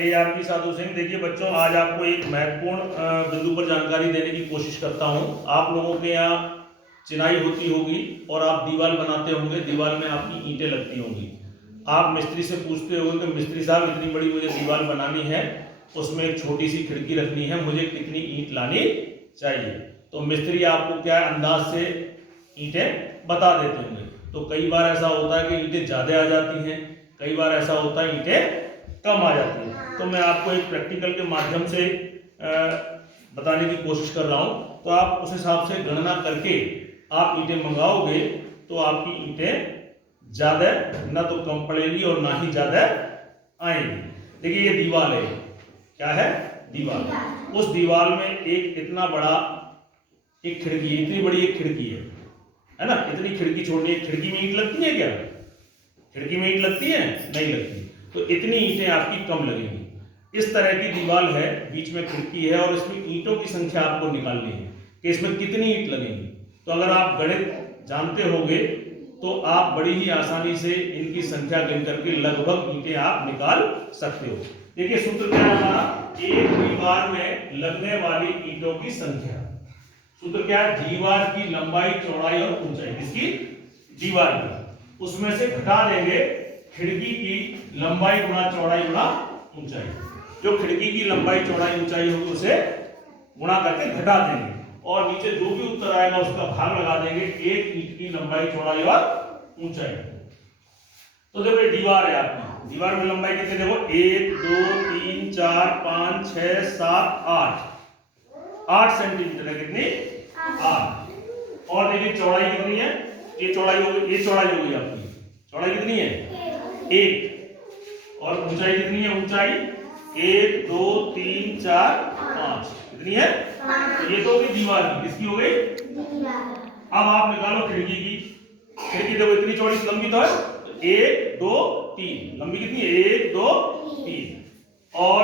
ARP Sadhu Singh. देखिए बच्चों, आज आपको एक महत्वपूर्ण बिंदु पर जानकारी देने की कोशिश करता हूं। आप लोगों के यहाँ चिनाई होती होगी और आप दीवार बनाते होंगे, दीवार में आपकी ईंटें लगती होंगी। आप मिस्त्री से पूछते होंगे कि मिस्त्री साहब इतनी बड़ी मुझे दीवार बनानी है, उसमें एक छोटी सी खिड़की रखनी है, मुझे कितनी ईंट लानी चाहिए? तो मिस्त्री आपको क्या अंदाज से ईंटें बता देते होंगे। तो कई बार ऐसा होता है कि ईंटें ज़्यादा आ जाती हैं, कई बार ऐसा होता है ईंटें कम आ जाती है। तो मैं आपको एक प्रैक्टिकल के माध्यम से बताने की कोशिश कर रहा हूँ। तो आप उस हिसाब से गणना करके आप ईंटें मंगाओगे तो आपकी ईंटें ज़्यादा ना तो कम पड़ेगी और ना ही ज़्यादा आएंगी। देखिए ये दीवार है, क्या है? दीवार। उस दीवार में एक इतना बड़ा एक खिड़की, इतनी बड़ी एक खिड़की है ना? इतनी खिड़की छोटी, एक खिड़की में ईंट लगती है क्या? खिड़की में ईंट लगती है? नहीं लगती। तो इतनी ईंटें आपकी कम लगेंगी। इस तरह की दीवार है, बीच में खिड़की है और इसमें ईंटों की संख्या आपको निकालनी है कि इसमें कितनी ईंट लगेंगी। तो अगर आप गणित जानते होंगे तो आप बड़ी ही आसानी से इनकी संख्या गिन करके लगभग ईंटें आप निकाल सकते हो। देखिए सूत्र क्या है हमारा? एक दीवार में लगने वाली ईंटों की संख्या। सूत्र क्या है? दीवार की लंबाई, चौड़ाई और ऊंचाई। किसकी? दीवार की। उसमें से घटा देंगे खिड़की की लंबाई गुणा चौड़ाई गुणा ऊंचाई। जो खिड़की की लंबाई, चौड़ाई, ऊंचाई होगी उसे गुणा करके घटा देंगे और नीचे जो भी उत्तर आएगा उसका भाग लगा देंगे एक ईंट की लंबाई, चौड़ाई और ऊंचाई। तो देखो ये दीवार है आपकी। दीवार में लंबाई कितनी? देखो 1 2 3 4 5 6 7 8 सेंटीमीटर है। कितनी? 8। और देखिए चौड़ाई कितनी है? ये चौड़ाई हो गई, ये चौड़ाई हो गई आपकी। चौड़ाई कितनी है? 1। और ऊंचाई कितनी है? ऊंचाई 1 2 3 4 5 कितनी है? तो ये तो होगी दीवार की। किसकी हो गई? अब आप निकालो खिड़की की। खिड़की देखो इतनी चौड़ी, लंबी तो है। 1 2 3 लंबी कितनी है? 1 2 3। और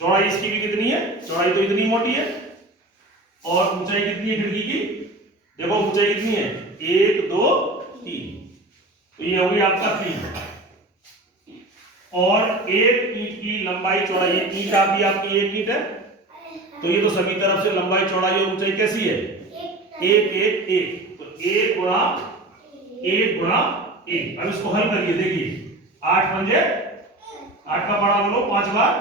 चौड़ाई इसकी भी कितनी है? चौड़ाई तो इतनी मोटी है। और ऊंचाई कितनी है खिड़की की? देखो ऊंचाई कितनी है? 1 2 3। तो ये होगी आपका 3। और एक ईंट की लंबाई, चौड़ाई, ईंट आपकी एक ईंट है तो ये तो सभी तरफ से लंबाई, चौड़ाई और ऊंचाई कैसी है? 1 1 1। तो 1 गुणा 1 गुणा 1। अब इसको हल करिए। देखिए 8 पंजे 8 का पड़ा बोलो 5 बार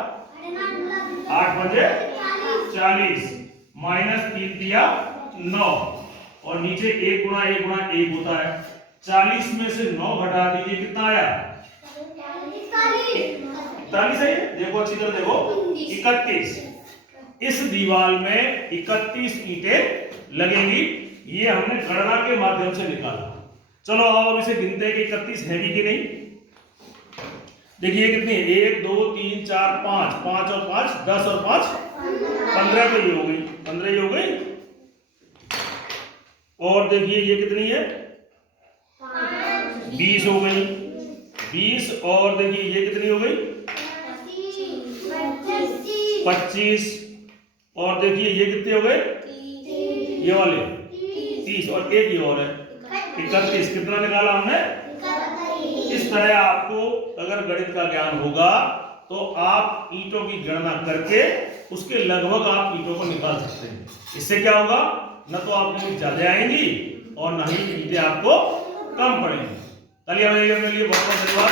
8 पंजे 40 माइनस 3 दिया 9 और नीचे 1 गुणा 1 गुणा 1 होता है। 40 में से 9 घटा दीजिए, कितना आया? 41 है। देखो अच्छी तरह देखो, 31। इस दीवार में 31 ईंटें लगेंगी। ये हमने गणना के माध्यम से निकाला। चलो आओ अब इसे गिनते हैं कि 31 है भी कि नहीं। देखिए कितनी है? 1 2 3 4 5 5 और 5 10 और 5 15। तो ये हो गई 15 ही हो गई। और देखिए ये कितनी है? 20 हो गई 20। और देखिए ये कितनी हो गई? 25। और देखिए ये कितने हो गए? ये वाले 30। और एक ये और है 31। कितना निकाला हमने? इस तरह आपको अगर गणित का ज्ञान होगा तो आप ईंटों की गणना करके उसके लगभग आप ईंटों को निकाल सकते हैं। इससे क्या होगा? न तो आपको ईंट ज्यादा आएंगी और न ही ईंटें आपको कम पड़ेंगी। चलिए मेरे लिए बहुत बहुत धन्यवाद।